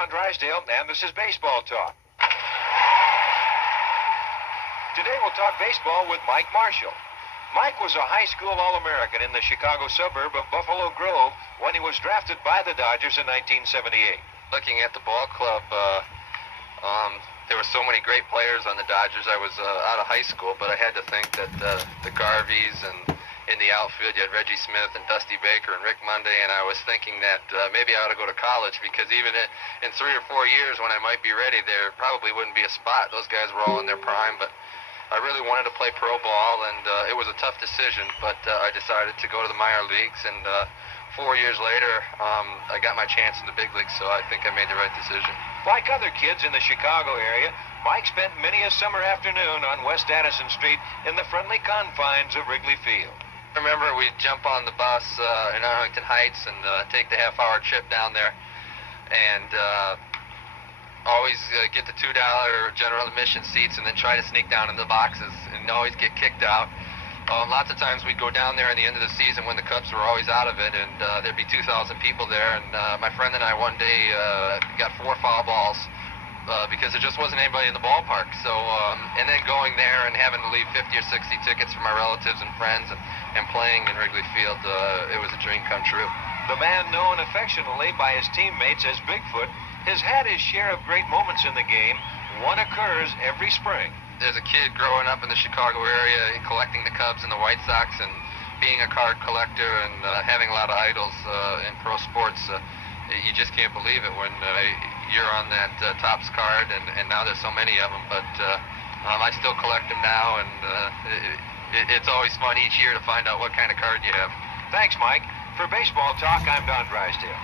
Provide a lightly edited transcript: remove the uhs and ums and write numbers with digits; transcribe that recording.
Don Drysdale, and this is Baseball Talk. Today we'll talk baseball with Mike Marshall. Mike was a high school All-American in the Chicago suburb of Buffalo Grove when he was drafted by the Dodgers in 1978. Looking at the ball club, there were so many great players on the Dodgers. I was out of high school, but I had to think that the Garveys, and in the outfield you had Reggie Smith and Dusty Baker and Rick Monday, and I was thinking that maybe I ought to go to college, because even in 3 or 4 years when I might be ready, there probably wouldn't be a spot. Those guys were all in their prime, but I really wanted to play pro ball, and it was a tough decision, but I decided to go to the minor leagues, and 4 years later, I got my chance in the big leagues, so I think I made the right decision. Like other kids in the Chicago area, Mike spent many a summer afternoon on West Addison Street in the friendly confines of Wrigley Field. I remember we'd jump on the bus in Arlington Heights and take the half-hour trip down there, and always get the $2 general admission seats and then try to sneak down in the boxes and always get kicked out. Lots of times we'd go down there in the end of the season when the Cubs were always out of it, and there'd be 2,000 people there, and my friend and I one day got 4 foul balls because there just wasn't anybody in the ballpark. So, and then going there and having to leave 50 or 60 tickets for my relatives and friends and playing in Wrigley Field, it was a dream come true. The man known affectionately by his teammates as Bigfoot has had his share of great moments in the game. One occurs every spring. As a kid growing up in the Chicago area, collecting the Cubs and the White Sox, and being a card collector and having a lot of idols in pro sports, you just can't believe it when you're on that Topps card, and now there's so many of them. But I still collect them now, and it's always fun each year to find out what kind of card you have. Thanks, Mike. For Baseball Talk, I'm Don Drysdale.